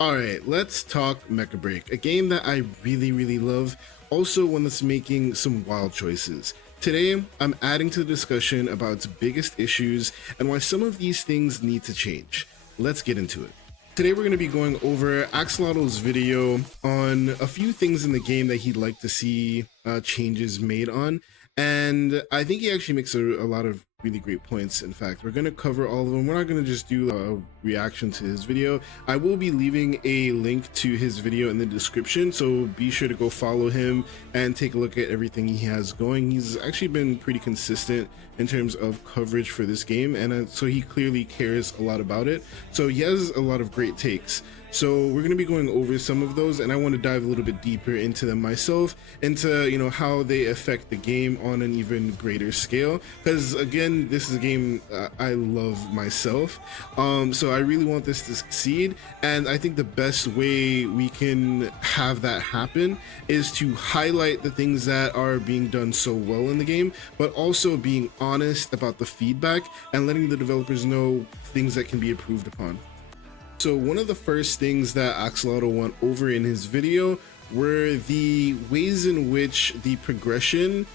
Alright, let's talk Mecha BREAK, a game that I really love, also one that's making some wild choices. Today, I'm adding to the discussion about its biggest issues and why some of these things need to change. Let's get into it. Today we're going to be going over Axolotl's video on a few things in the game that he'd like to see changes made on, and I think he actually makes a lot of really great points. In fact, we're going to cover all of them. We're not going to just do a reaction to his video. I will be leaving a link to his video in the description, so be sure to go follow him and take a look at everything he has going. He's actually been pretty consistent in terms of coverage for this game, and so he clearly cares a lot about it. So he has a lot of great takes. So we're going to be going over some of those, and I want to dive a little bit deeper into them myself, into how they affect the game on an even greater scale, because again, this is a game I love myself, so I really want this to succeed. And I think the best way we can have that happen is to highlight the things that are being done so well in the game, but also being honest about the feedback and letting the developers know things that can be improved upon. So one of the first things that Axolotl went over in his video were the ways in which the progression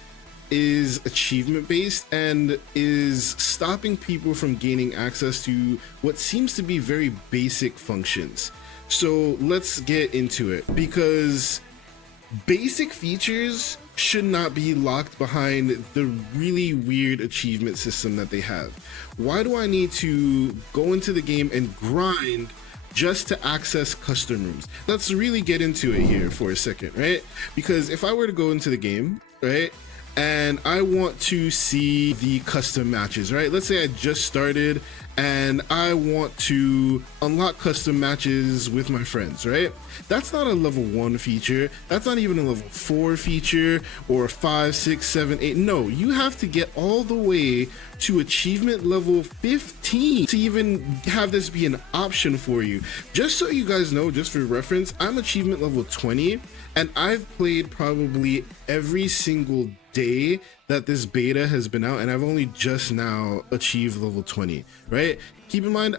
is achievement based and is stopping people from gaining access to what seems to be very basic functions. So let's get into it, because basic features should not be locked behind the really weird achievement system that they have. Why do I need to go into the game and grind just to access custom rooms? Let's really get into it here for a second, right? Because if I were to go into the game, right, and I want to see the custom matches, right? Let's say I just started and I want to unlock custom matches with my friends, right? That's not a level 1 feature. That's not even a level 4 feature or a 5, 6, 7, 8. No, you have to get all the way to achievement level 15 to even have this be an option for you. Just so you guys know, just for reference, I'm achievement level 20, and I've played probably every single day that this beta has been out, and I've only just now achieved level 20, right? Keep in mind,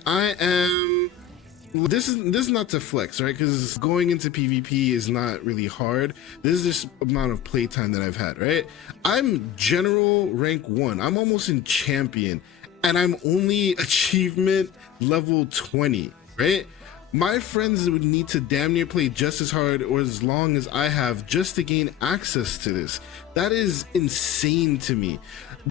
this is not to flex, right? Because going into PvP is not really hard. This is just amount of playtime that I've had, right? I'm general rank 1. I'm almost in champion, and I'm only achievement level 20, right? My friends would need to damn near play just as hard or as long as I have just to gain access to this. That is insane to me.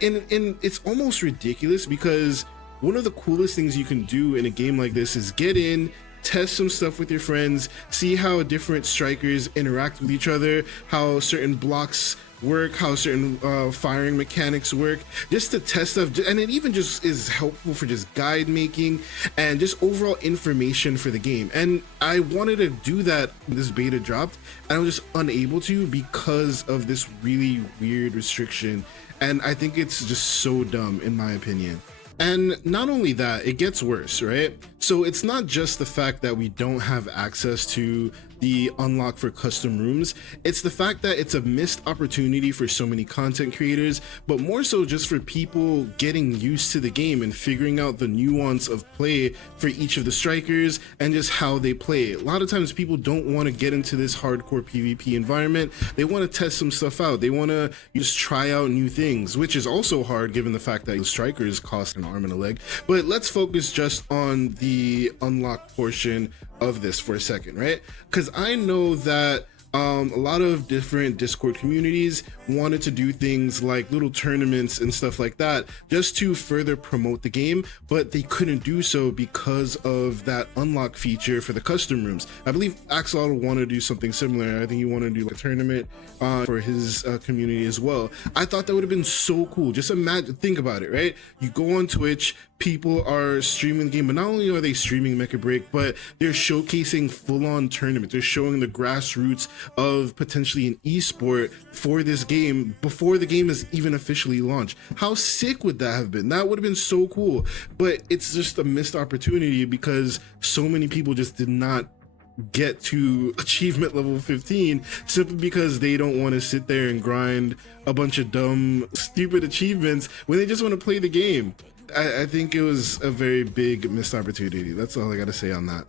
And it's almost ridiculous, because one of the coolest things you can do in a game like this is get in, test some stuff with your friends, see how different strikers interact with each other, how certain blocks work, how certain firing mechanics work, just to test stuff. And it even just is helpful for just guide making and just overall information for the game. And I wanted to do that when this beta dropped, and I was just unable to because of this really weird restriction. And I think it's just so dumb, in my opinion. And not only that, it gets worse, right? So it's not just the fact that we don't have access to the unlock for custom rooms, it's the fact that it's a missed opportunity for so many content creators, but more so just for people getting used to the game and figuring out the nuance of play for each of the strikers and just how they play. A lot of times people don't want to get into this hardcore PvP environment. They want to test some stuff out. They want to just try out new things, which is also hard given the fact that strikers cost an arm and a leg. But let's focus just on the unlock portion of this for a second, right? Because I know that a lot of different Discord communities wanted to do things like little tournaments and stuff like that just to further promote the game, but they couldn't do so because of that unlock feature for the custom rooms. I believe Axolotl wanted to do something similar. I think he wanted to do like a tournament for his community as well. I thought that would have been so cool. Just imagine, think about it, right? You go on Twitch, people are streaming the game, but not only are they streaming Mecha BREAK, but they're showcasing full-on tournaments. They're showing the grassroots of potentially an esport for this game before the game is even officially launched. How sick would that have been? That would have been so cool. But it's just a missed opportunity because so many people just did not get to achievement level 15 simply because they don't want to sit there and grind a bunch of dumb, stupid achievements when they just want to play the game. I think it was a very big missed opportunity. That's all I gotta say on that.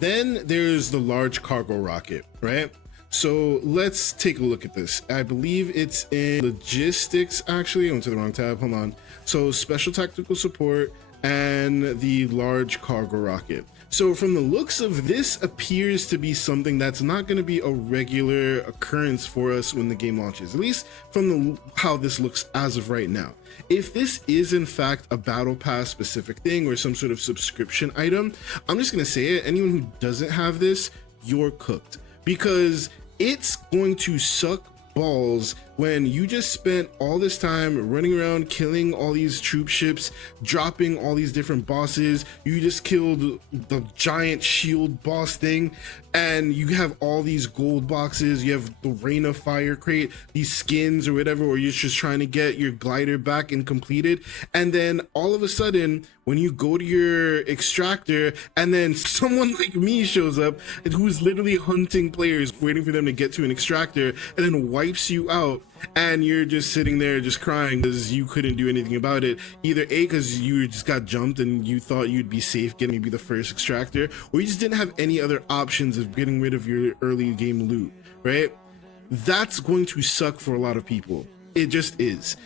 Then there's the large cargo rocket, right? So let's take a look at this. I believe it's in logistics, actually. I went to the wrong tab, hold on. So special tactical support and the large cargo rocket. So from the looks of this, appears to be something that's not going to be a regular occurrence for us when the game launches, at least from how this looks as of right now. If this is in fact a battle pass specific thing or some sort of subscription item, I'm just going to say it, anyone who doesn't have this, you're cooked, because it's going to suck balls when you just spent all this time running around killing all these troop ships, dropping all these different bosses. You just killed the giant shield boss thing, and you have all these gold boxes, you have the Rain of Fire crate, these skins or whatever, or you're just trying to get your glider back and completed, and then all of a sudden when you go to your extractor and then someone like me shows up who's literally hunting players waiting for them to get to an extractor and then wipes you out, and you're just sitting there just crying because you couldn't do anything about it. Either A, because you just got jumped and you thought you'd be safe getting maybe the first extractor, or you just didn't have any other options of getting rid of your early game loot, right? That's going to suck for a lot of people. It just is.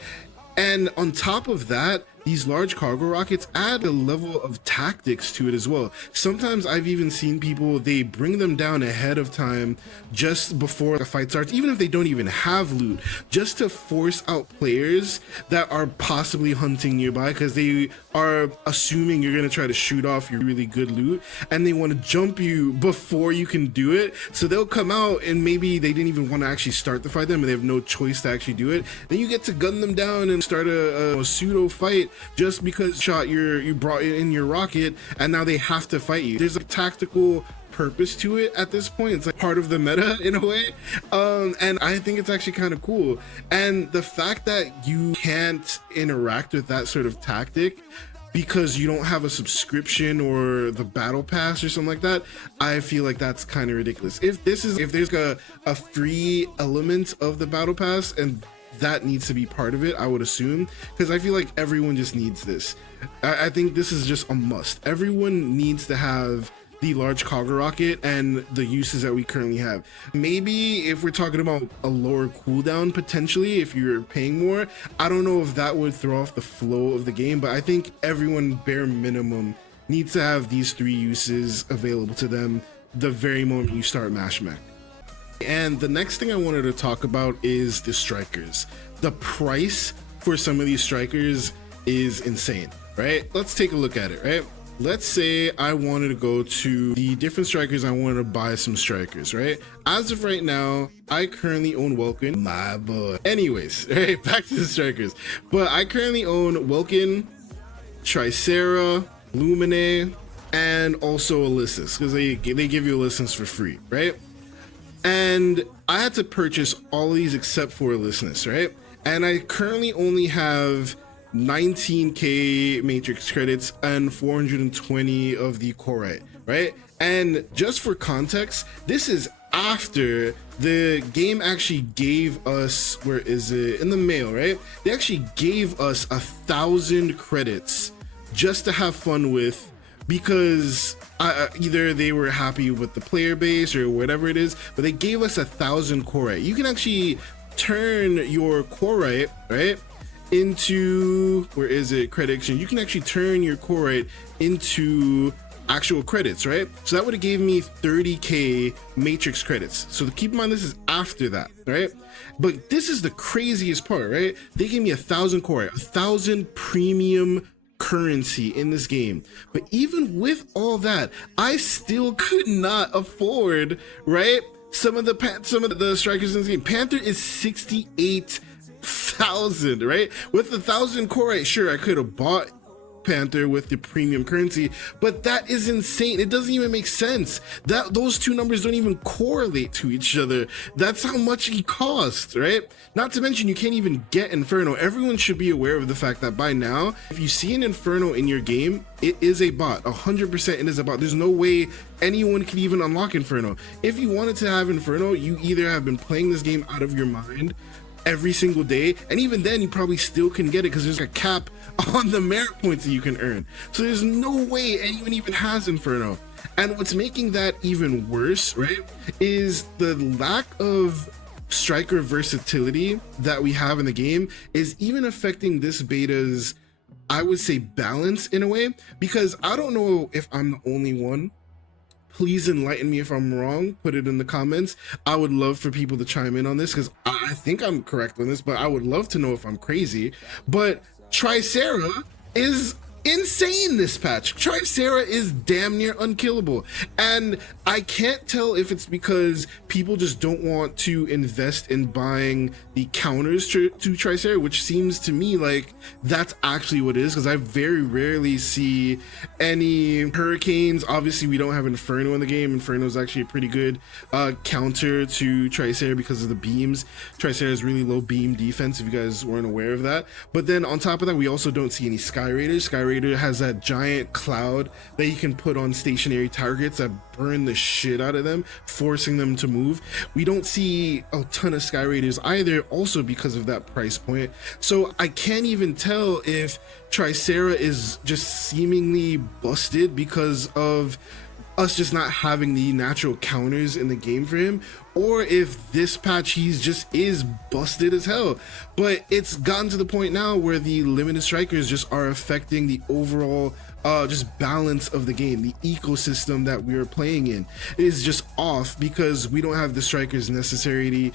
And on top of that, these large cargo rockets add a level of tactics to it as well. Sometimes I've even seen people, they bring them down ahead of time just before the fight starts, even if they don't even have loot, just to force out players that are possibly hunting nearby, because they are assuming you're going to try to shoot off your really good loot and they want to jump you before you can do it. So they'll come out and maybe they didn't even want to actually start the fight then, but they have no choice to actually do it. Then you get to gun them down and start a pseudo fight just because you brought in your rocket, and now they have to fight you. There's a tactical purpose to it at this point. It's like part of the meta in a way, and I think it's actually kind of cool. And the fact that you can't interact with that sort of tactic because you don't have a subscription or the battle pass or something like that, I feel like that's kind of ridiculous. If there's a free element of the battle pass, and that needs to be part of it, I would assume, because I feel like everyone just needs this. I think this is just a must. Everyone needs to have the large cargo rocket and the uses that we currently have. Maybe if we're talking about a lower cooldown potentially, if you're paying more, I don't know if that would throw off the flow of the game, but I think everyone bare minimum needs to have these 3 uses available to them the very moment you start Mash Mech. And the next thing I wanted to talk about is the strikers. The price for some of these strikers is insane, right? Let's take a look at it, right? Let's say I wanted to go to the different strikers. I wanted to buy some strikers, right? As of right now, I currently own Welkin, my boy. Anyways, right, back to the strikers. But I currently own Welkin, Tricera, Lumine, and also Ulysses, because they give you Ulysses for free, right? And I had to purchase all of these except for Ulysses, right? And I currently only have 19k matrix credits and 420 of the Corite, right? And just for context, this is after the game actually gave us, where is it, in the mail, right? They actually gave us 1,000 credits just to have fun with, because either they were happy with the player base or whatever it is, but they gave us 1,000 Corite. You can actually turn your Corite, right, into, where is it, credit exchange. You can actually turn your Corite into actual credits, right? So that would have gave me 30k matrix credits. So keep in mind, this is after that, right? But this is the craziest part, right? They gave me 1,000 Corite, 1,000 premium currency in this game. But even with all that, I still could not afford, right, some of the strikers in this game. Panther is 68,000, right? With 1,000 Corite, sure, I could have bought Panther with the premium currency, but that is insane. It doesn't even make sense. Those two numbers don't even correlate to each other. That's how much he costs, right? Not to mention, you can't even get Inferno. Everyone should be aware of the fact that by now, if you see an Inferno in your game, it is a bot. 100% it is a bot. There's no way anyone can even unlock Inferno. If you wanted to have Inferno, you either have been playing this game out of your mind every single day, and even then you probably still can get it because there's a cap on the merit points that you can earn. So there's no way anyone even has Inferno. And what's making that even worse, right, is the lack of striker versatility that we have in the game is even affecting this beta's, I would say, balance in a way, because I don't know if I'm the only one. Please enlighten me if I'm wrong. Put it in the comments. I would love for people to chime in on this, because I think I'm correct on this, but I would love to know if I'm crazy. But Tricera is insane this patch. Tricera is damn near unkillable, and I can't tell if it's because people just don't want to invest in buying the counters to Tricera, which seems to me like that's actually what it is, because I very rarely see any hurricanes. Obviously we don't have Inferno in the game. Inferno is actually a pretty good counter to Tricera because of the beams. Tricera has really low beam defense, if you guys weren't aware of that. But then on top of that, we also don't see any Sky Raiders. Sky Raider has that giant cloud that you can put on stationary targets that burn the shit out of them, forcing them to move. We don't see a ton of Sky Raiders either, also because of that price point. So I can't even tell if Tricera is just seemingly busted because of us just not having the natural counters in the game for him, or if this patch he's just is busted as hell. But it's gotten to the point now where the limited strikers just are affecting the overall just balance of the game. The ecosystem that we are playing in is just off because we don't have the strikers necessary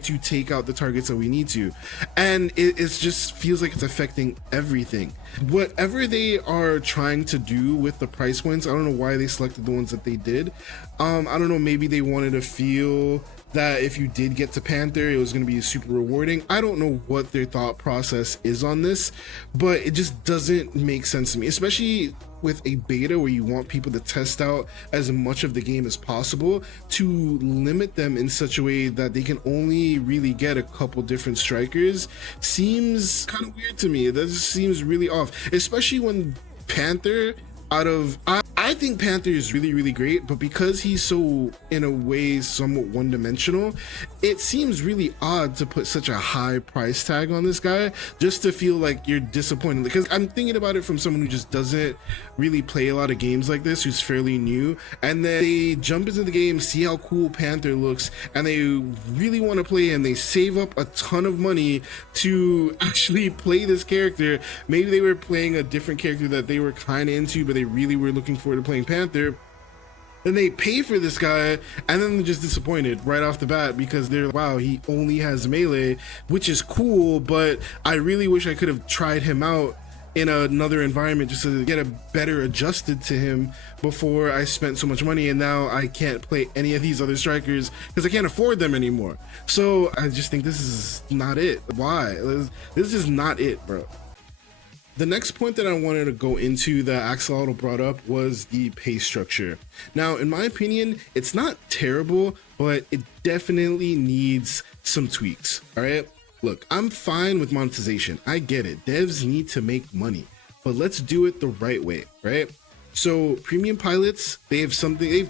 to take out the targets that we need to, and it just feels like it's affecting everything. Whatever they are trying to do with the price points, I don't know why they selected the ones that they did. I don't know, maybe they wanted to feel that if you did get to Panther, it was going to be super rewarding. I don't know what their thought process is on this, but it just doesn't make sense to me, especially with a beta where you want people to test out as much of the game as possible. To limit them in such a way that they can only really get a couple different strikers seems kind of weird to me. That just seems really off, especially when Panther, I think Panther is really great, but because he's so, in a way, somewhat one-dimensional, it seems really odd to put such a high price tag on this guy just to feel like you're disappointed. Because I'm thinking about it from someone who just doesn't really play a lot of games like this, who's fairly new, and then they jump into the game, see how cool Panther looks, and they really want to play, and they save up a ton of money to actually play this character. Maybe they were playing a different character that they were kind of into, but they really were looking forward to playing Panther. Then they pay for this guy, and then they're just disappointed right off the bat because they're like, wow, he only has melee, which is cool, but I really wish I could have tried him out in another environment just to get a better adjusted to him before I spent so much money, and now I can't play any of these other strikers because I can't afford them anymore. So I just think this is not it. Why? This is not it, bro. The next point that I wanted to go into that Axolotl brought up was the pay structure. Now, in my opinion, it's not terrible, but it definitely needs some tweaks, all right? Look, I'm fine with monetization. I get it. Devs need to make money, but let's do it the right way, right? So premium pilots, they've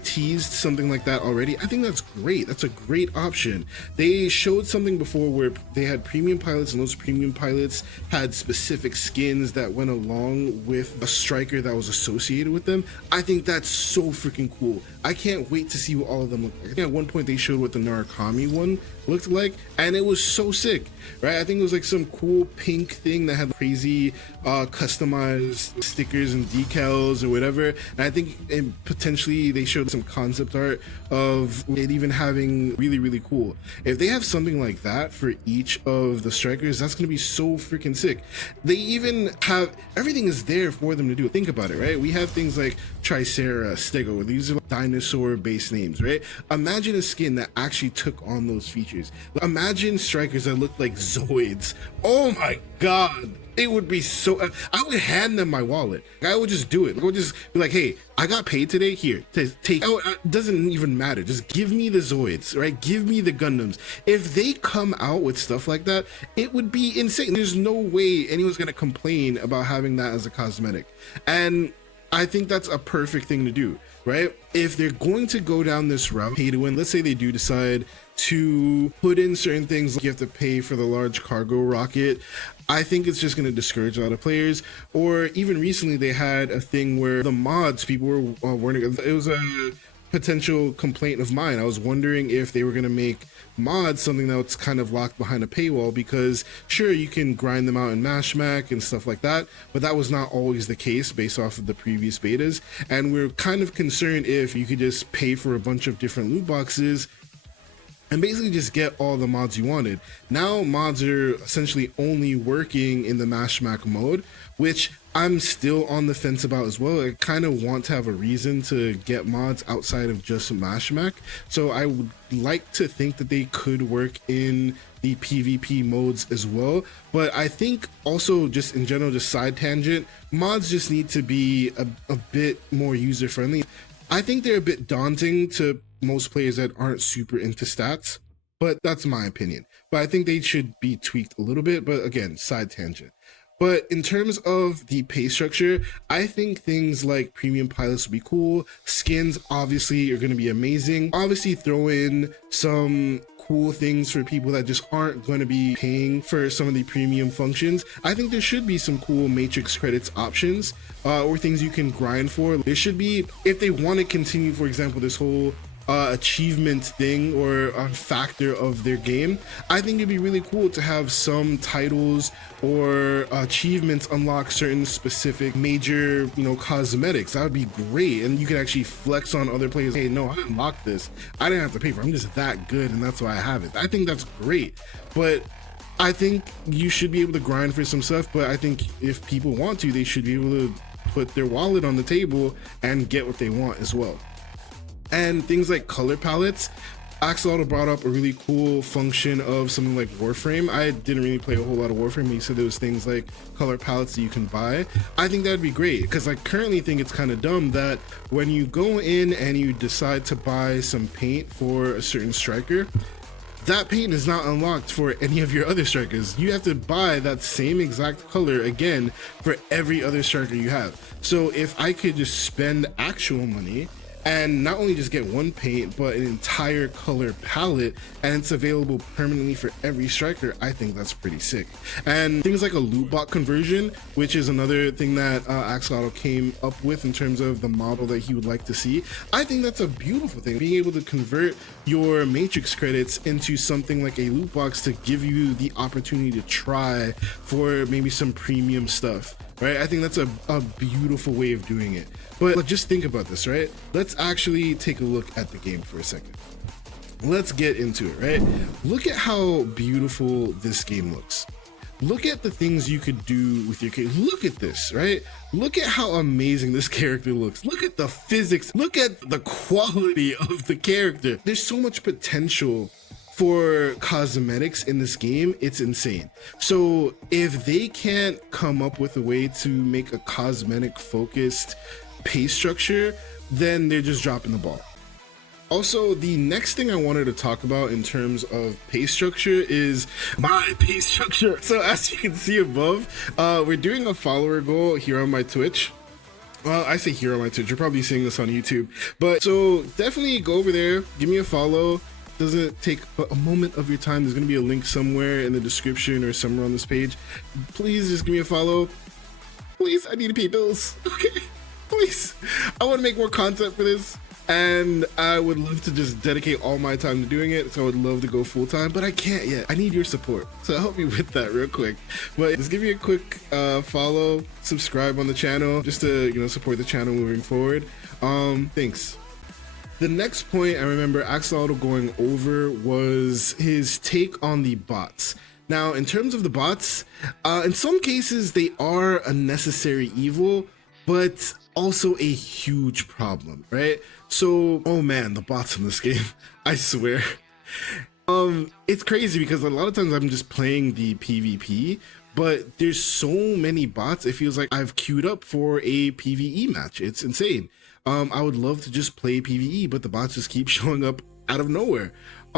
teased something like that already. I think that's great. That's a great option. They showed something before where they had premium pilots, and those premium pilots had specific skins that went along with a striker that was associated with them. I think that's so freaking cool. I can't wait to see what all of them look like. I think at one point they showed what the Narukami one looked like, and it was so sick, right? I think it was like some cool pink thing that had crazy customized stickers and decals or whatever. And I think potentially they showed some concept art of it even having really cool. If they have something like that for each of the strikers, that's going to be so freaking sick. They even have everything is there for them to do. Think about it, right? We have things like Tricera, Stego. These are dinosaur based names, right? Imagine a skin that actually took on those features. Imagine strikers that look like Zoids. Oh my god, it would be so. I would hand them my wallet. I would just do it. I would just be like, hey, I got paid today, here, take. Oh, it doesn't even matter, just give me the Zoids, right? Give me the Gundams. If they come out with stuff like that, it would be insane. There's no way anyone's gonna complain about having that as a cosmetic. And I think that's a perfect thing to do, right? If they're going to go down this route, pay to win, let's say they do decide to put in certain things, like you have to pay for the large cargo rocket, I think it's just going to discourage a lot of players. Or even recently they had a thing where the mods, people were warning, it was a potential complaint of mine. I was wondering if they were going to make mods something that's kind of locked behind a paywall, because sure, you can grind them out in Mashmac and stuff like that, but that was not always the case based off of the previous betas. And we're kind of concerned if you could just pay for a bunch of different loot boxes and basically just get all the mods you wanted. Now mods are essentially only working in the Mashmac mode, which I'm still on the fence about as well. I kind of want to have a reason to get mods outside of just Mashmac. So I would like to think that they could work in the PvP modes as well. But I think also, just in general, just side tangent, mods just need to be a bit more user friendly. I think they're a bit daunting to most players that aren't super into stats, but that's my opinion. But I think they should be tweaked a little bit, but again, side tangent. But in terms of the pay structure, I think things like premium pilots would be cool. Skins obviously are going to be amazing. Obviously throw in some cool things for people that just aren't going to be paying for some of the premium functions. I think there should be some cool matrix credits options, or things you can grind for. There should be, if they want to continue, for example, this whole achievement thing or a factor of their game, I think it'd be really cool to have some titles or achievements unlock certain specific major, cosmetics. That would be great, and you could actually flex on other players. Hey, no, I unlocked this, I didn't have to pay for it, I'm just that good and that's why I have it. I think that's great, but I think you should be able to grind for some stuff. But I think if people want to, they should be able to put their wallet on the table and get what they want as well. And things like color palettes, Axolotl brought up a really cool function of something like Warframe. I didn't really play a whole lot of Warframe, but he said there was things like color palettes that you can buy. I think that'd be great, because I currently think it's kind of dumb that when you go in and you decide to buy some paint for a certain striker, that paint is not unlocked for any of your other strikers. You have to buy that same exact color again for every other striker you have. So if I could just spend actual money and not only just get one paint, but an entire color palette, and it's available permanently for every striker, I think that's pretty sick. And things like a loot bot conversion, which is another thing that Axolotl came up with in terms of the model that he would like to see, I think that's a beautiful thing. Being able to convert your matrix credits into something like a loot box to give you the opportunity to try for maybe some premium stuff, right? I think that's a beautiful way of doing it. But just think about this, right? Let's actually take a look at the game for a second. Let's get into it, right? Look at how beautiful this game looks. Look at the things you could do with your character. Look at this, right? Look at how amazing this character looks. Look at the physics. Look at the quality of the character. There's so much potential for cosmetics in this game, it's insane. So if they can't come up with a way to make a cosmetic focused pay structure, then they're just dropping the ball. Also, the next thing I wanted to talk about in terms of pay structure is my pay structure. So as you can see above, we're doing a follower goal here on my Twitch. Well, I say here on my Twitch, you're probably seeing this on YouTube, but so definitely go over there, give me a follow. Doesn't take but a moment of your time. There's gonna be a link somewhere in the description or somewhere on this page. Please just give me a follow. Please, I need to pay bills. Okay, please. I want to make more content for this, and I would love to just dedicate all my time to doing it. So I would love to go full time, but I can't yet. I need your support, so help me with that real quick. But just give me a quick follow, subscribe on the channel, just to support the channel moving forward. Thanks. The next point I remember Axolotl going over was his take on the bots. Now, in terms of the bots, in some cases they are a necessary evil, but also a huge problem, right? So, oh man, the bots in this game, I swear. It's crazy because a lot of times I'm just playing the PvP, but there's so many bots, it feels like I've queued up for a PvE match. It's insane. I would love to just play PvE, but the bots just keep showing up out of nowhere.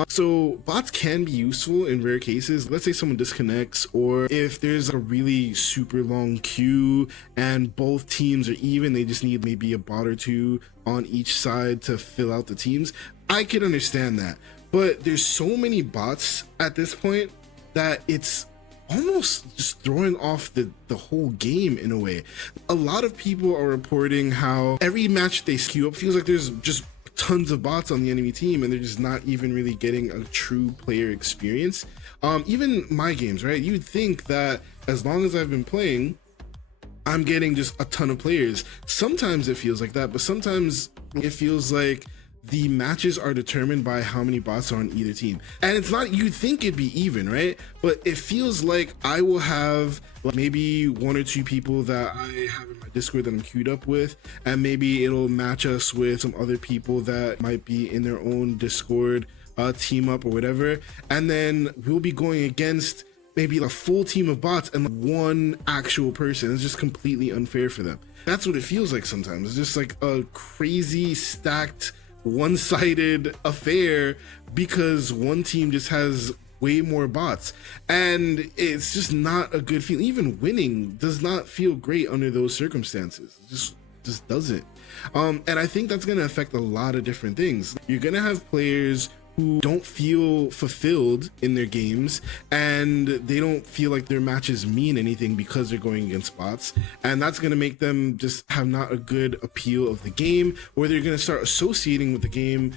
So bots can be useful in rare cases. Let's say someone disconnects, or if there's a really super long queue and both teams are even, they just need maybe a bot or two on each side to fill out the teams. I could understand that, but there's so many bots at this point that it's almost just throwing off the whole game in a way. A lot of people are reporting how every match they queue up feels like there's just tons of bots on the enemy team and they're just not even really getting a true player experience. Even my games, right? You'd think that as long as I've been playing, I'm getting just a ton of players. Sometimes it feels like that, but sometimes it feels like the matches are determined by how many bots are on either team. And it's not, you'd think it'd be even, right? But it feels like I will have like maybe one or two people that I have in my Discord that I'm queued up with, and maybe it'll match us with some other people that might be in their own Discord team up or whatever. And then we'll be going against maybe a full team of bots and one actual person. It's just completely unfair for them. That's what it feels like sometimes. It's just like a crazy stacked one-sided affair because one team just has way more bots, and it's just not a good feeling. Even winning does not feel great under those circumstances. It just doesn't. And I think that's going to affect a lot of different things. You're going to have players who don't feel fulfilled in their games, and they don't feel like their matches mean anything because they're going against bots, and that's going to make them just have not a good appeal of the game, or they're going to start associating with the game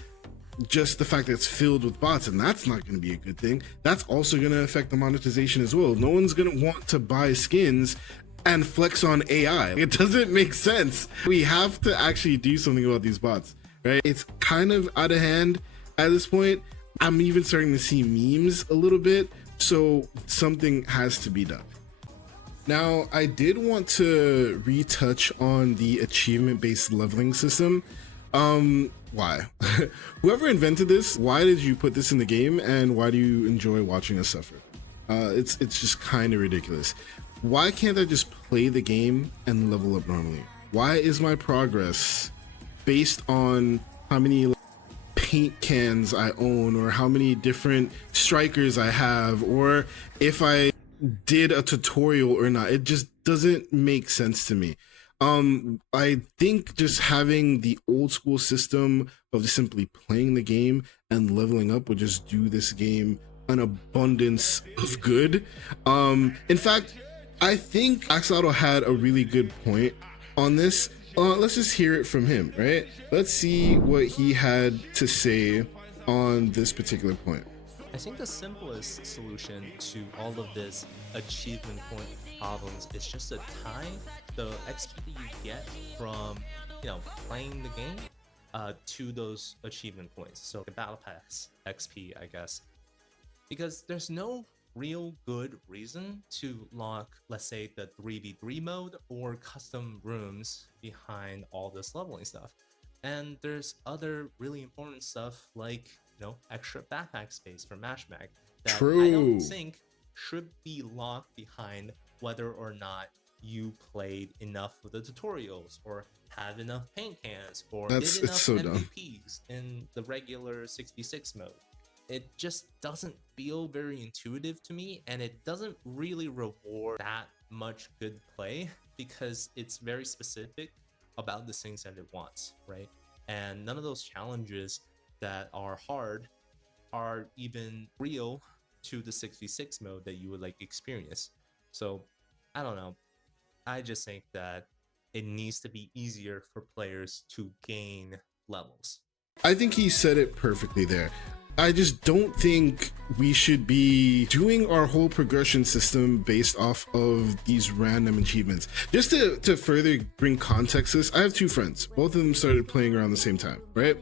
just the fact that it's filled with bots, and that's not going to be a good thing. That's also going to affect the monetization as well. No one's going to want to buy skins and flex on AI. It doesn't make sense. We have to actually do something about these bots, right? It's kind of out of hand at this point. I'm even starting to see memes a little bit, so something has to be done. Now, I did want to retouch on the achievement-based leveling system. Why? Whoever invented this, why did you put this in the game, and why do you enjoy watching us suffer? It's just kind of ridiculous. Why can't I just play the game and level up normally? Why is my progress based on how many paint cans I own, or how many different strikers I have, or if I did a tutorial or not? It just doesn't make sense to me. I think just having the old school system of just simply playing the game and leveling up would just do this game an abundance of good. In fact, I think Axolotl had a really good point on this. Let's just hear it from him, right? Let's see what he had to say on this particular point. I think the simplest solution to all of this achievement point problems is just the time, the XP that you get from, playing the game to those achievement points. So the battle pass XP, I guess, because there's no real good reason to lock, let's say, the 3v3 mode or custom rooms behind all this leveling stuff. And there's other really important stuff like, extra backpack space for Mashback that I don't think should be locked behind whether or not you played enough of the tutorials or have enough paint cans or did enough MVPs in the regular 66 mode. It just doesn't feel very intuitive to me, and it doesn't really reward that much good play because it's very specific about the things that it wants, right? And none of those challenges that are hard are even real to the 66 mode that you would experience. So I don't know. I just think that it needs to be easier for players to gain levels. I think he said it perfectly there. I just don't think we should be doing our whole progression system based off of these random achievements. Just to further bring context to this, I have two friends. Both of them started playing around the same time, right?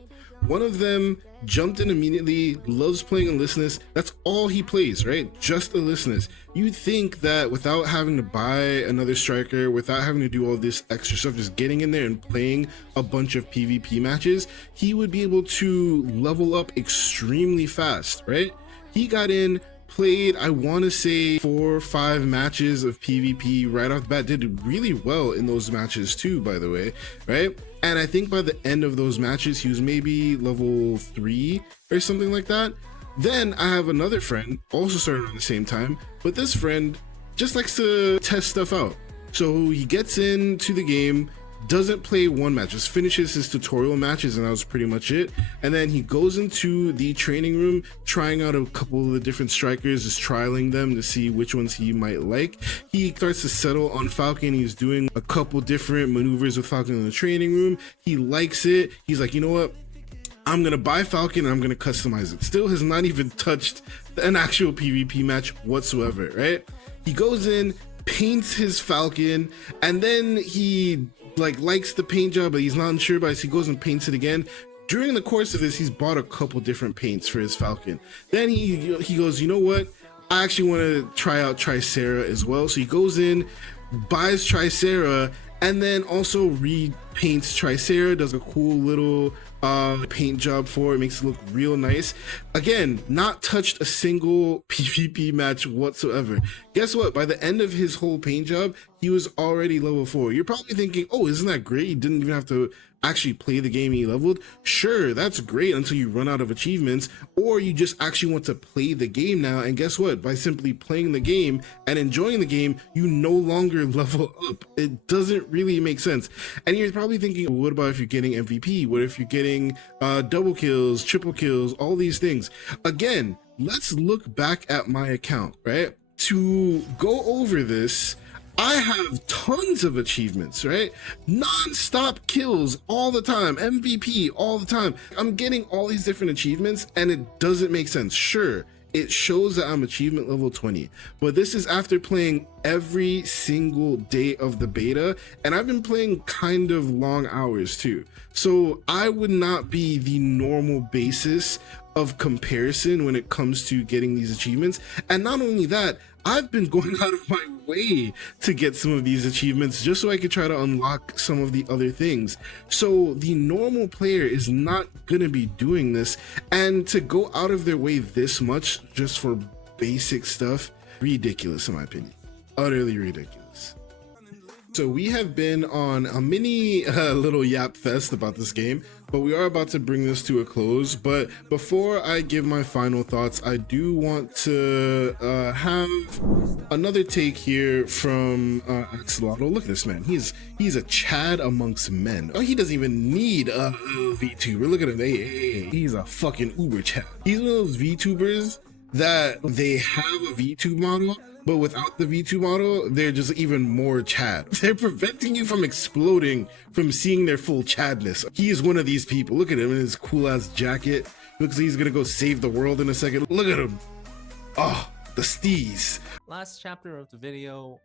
One of them jumped in immediately, loves playing Alyssness. That's all he plays, right? Just Alyssness. You'd think that without having to buy another striker, without having to do all this extra stuff, just getting in there and playing a bunch of PvP matches, he would be able to level up extremely fast, right? He got in, played, I want to say 4 or 5 matches of PvP right off the bat, did really well in those matches too, by the way, right? And I think by the end of those matches, he was maybe level 3 or something like that. Then I have another friend, also started at the same time, but this friend just likes to test stuff out. So he gets into the game, doesn't play one match, just finishes his tutorial matches, and that was pretty much it. And then he goes into the training room, trying out a couple of the different strikers, just trialing them to see which ones he might like. He starts to settle on Falcon. He's doing a couple different maneuvers with Falcon in the training room. He likes it. He's like, you know what? I'm gonna buy Falcon and I'm gonna customize it. Still has not even touched an actual PvP match whatsoever, right? He goes in, paints his Falcon, and then he likes the paint job, but he's not sure, but he goes and paints it again. During the course of this, he's bought a couple different paints for his Falcon. Then he goes, you know what? I actually want to try out Tricera as well. So he goes in, buys Tricera, and then also repaints Tricera, does a cool little paint job for it, makes it look real nice. Again, not touched a single PvP match whatsoever. Guess what? By the end of his whole paint job, he was already level 4. You're probably thinking, oh, isn't that great? You didn't even have to actually play the game he leveled. Sure, that's great until you run out of achievements, or you just actually want to play the game now. And guess what? By simply playing the game and enjoying the game, you no longer level up. It doesn't really make sense. And you're probably thinking, well, what about if you're getting MVP? What if you're getting double kills, triple kills, all these things? Again, let's look back at my account, right? To go over this, I have tons of achievements, right? Non-stop kills all the time, MVP all the time. I'm getting all these different achievements and it doesn't make sense. Sure, it shows that I'm achievement level 20, but this is after playing every single day of the beta, and I've been playing kind of long hours too. So I would not be the normal basis of comparison when it comes to getting these achievements. And not only that, I've been going out of my way to get some of these achievements just so I could try to unlock some of the other things. So the normal player is not gonna be doing this, and to go out of their way this much just for basic stuff, ridiculous in my opinion. Utterly ridiculous. So we have been on a mini little yap fest about this game, but we are about to bring this to a close. But before I give my final thoughts, I do want to have another take here from Axolotl. Look at this man. He's a Chad amongst men. Oh, he doesn't even need a VTuber. Look at him. Hey, he's a fucking Uber Chad. He's one of those VTubers that they have a VTube model, but without the V2 model, they're just even more Chad. They're preventing you from exploding, from seeing their full Chadness. He is one of these people. Look at him in his cool ass jacket. Looks like he's gonna go save the world in a second. Look at him. Oh, the steez. Last chapter of the video,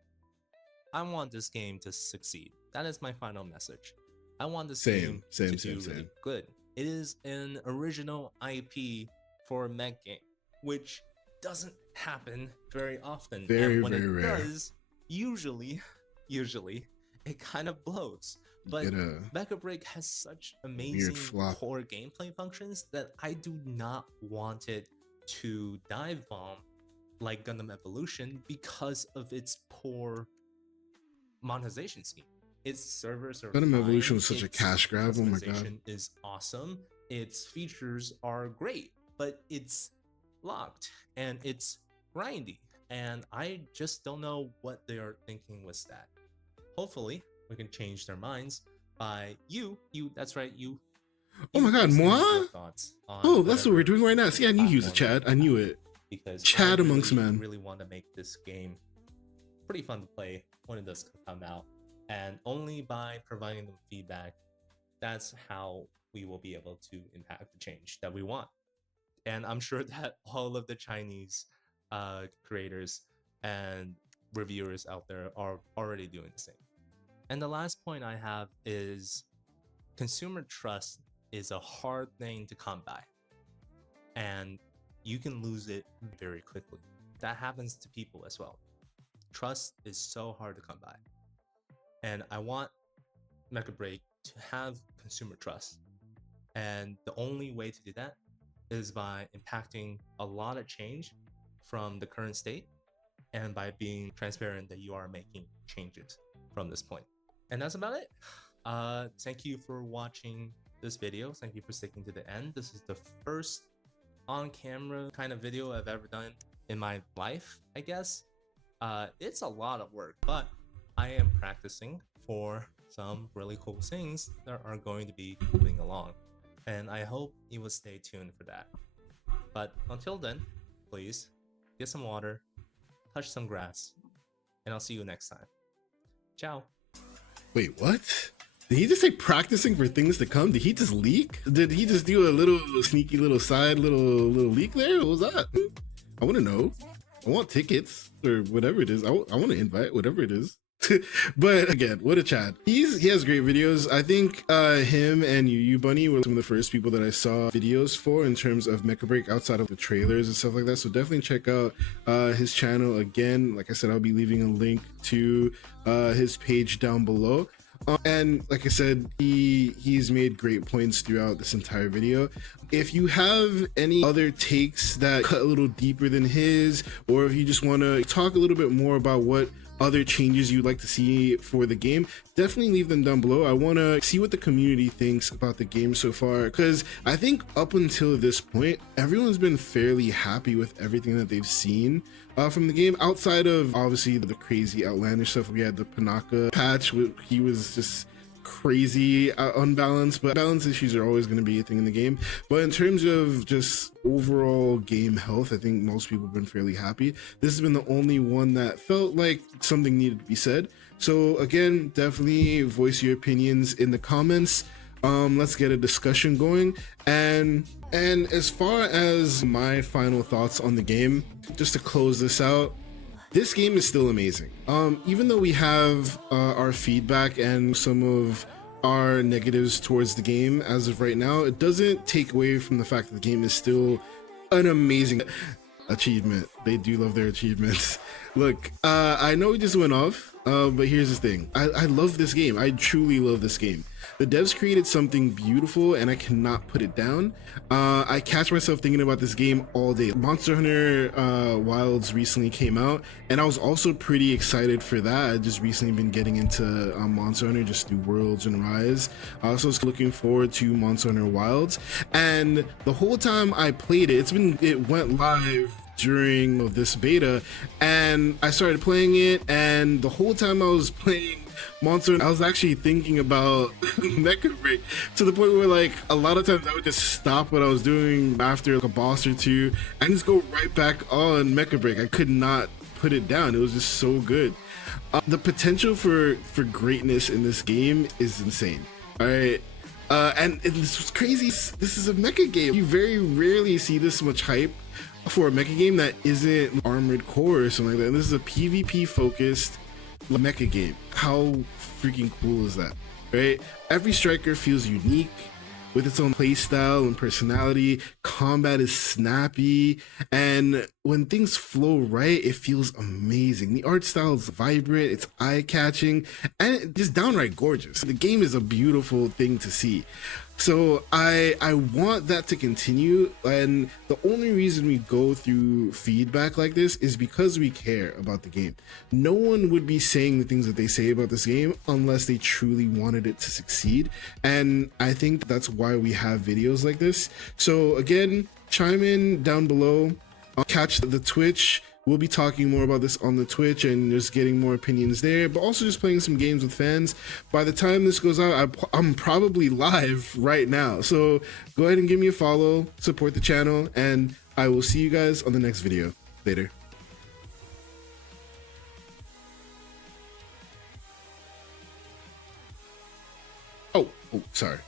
I want this game to succeed. That is my final message. I want this game to do really good. It is an original IP for a mech game, which doesn't happen very often. And when it does, usually it kind of blows. But Mecha BREAK has such amazing core gameplay functions that I do not want it to dive bomb like Gundam Evolution because of its poor monetization scheme. Its servers are Gundam Evolution was such a cash grab. Oh my god, is awesome. Its features are great, but it's locked and it's grindy, and I just don't know what they are thinking with that. Hopefully we can change their minds by you that's right, you. Oh my god, moi? Oh, that's what we're doing right now. See, I knew he was a Chad. I knew it. Because Chad amongst men. Really want to make this game pretty fun to play when it does come out, and only by providing them feedback, that's how we will be able to impact the change that we want. And I'm sure that all of the Chinese creators and reviewers out there are already doing the same. And the last point I have is consumer trust is a hard thing to come by, and you can lose it very quickly. That happens to people as well. Trust is so hard to come by, and I want Mecha BREAK to have consumer trust, and the only way to do that is by impacting a lot of change from the current state, and by being transparent that you are making changes from this point. And that's about it. Thank you for watching this video. Thank you for sticking to the end. This is the first on-camera kind of video I've ever done in my life, I guess. It's a lot of work, but I am practicing for some really cool things that are going to be coming along, and I hope you will stay tuned for that. But until then, please get some water, touch some grass, and I'll see you next time. Ciao. Wait, what? Did he just say practicing for things to come? Did he just leak? Did he just do a little sneaky little side little leak there? What was that? I want to know. I want tickets or whatever it is. I want to invite whatever it is. But again, what a chat. He has great videos. I think him and Yu Bunny were some of the first people that I saw videos for in terms of Mecha BREAK outside of the trailers and stuff like that. So definitely check out his channel. Again, like I said, I'll be leaving a link to his page down below. And like I said, he's made great points throughout this entire video. If you have any other takes that cut a little deeper than his, or if you just want to talk a little bit more about what other changes you'd like to see for the game, definitely leave them down below. I want to see what the community thinks about the game so far, because I think up until this point everyone's been fairly happy with everything that they've seen from the game, outside of obviously the crazy outlandish stuff. We had the Panaka patch, he was just crazy unbalanced, but balance issues are always going to be a thing in the game. But in terms of just overall game health, I think most people have been fairly happy. This has been the only one that felt like something needed to be said. So again, definitely voice your opinions in the comments. Let's get a discussion going. And as far as my final thoughts on the game, just to close this out, this game is still amazing. Even though we have our feedback and some of our negatives towards the game as of right now, it doesn't take away from the fact that the game is still an amazing achievement. They do love their achievements. Look, I know we just went off, but here's the thing. I love this game. I truly love this game. The devs created something beautiful and I cannot put it down. I catch myself thinking about this game all day. Monster Hunter Wilds recently came out and I was also pretty excited for that. I just recently been getting into Monster Hunter just through Worlds and Rise. So I was looking forward to Monster Hunter Wilds, and the whole time I played it, it went live during this beta, and I started playing it, and the whole time I was playing Monster, I was actually thinking about Mecha BREAK, to the point where like a lot of times I would just stop what I was doing after like a boss or two and just go right back on Mecha BREAK. I could not put it down. It was just so good. The potential for greatness in this game is insane. All right. And it's crazy. This is a mecha game. You very rarely see this much hype for a mecha game that isn't Armored Core or something like that. And this is a PvP focused mecha game. How freaking cool is that, right? Every striker feels unique with its own playstyle and personality. Combat is snappy, and when things flow right, it feels amazing. The art style is vibrant, it's eye-catching, and it's just downright gorgeous. The game is a beautiful thing to see. So I want that to continue, and the only reason we go through feedback like this is because we care about the game. No one would be saying the things that they say about this game unless they truly wanted it to succeed, and I think that's why we have videos like this. So again, chime in down below. I'll catch the Twitch. We'll be talking more about this on the Twitch and just getting more opinions there, but also just playing some games with fans. By the time this goes out, I'm probably live right now. So go ahead and give me a follow, support the channel, and I will see you guys on the next video. Later. Oh, sorry.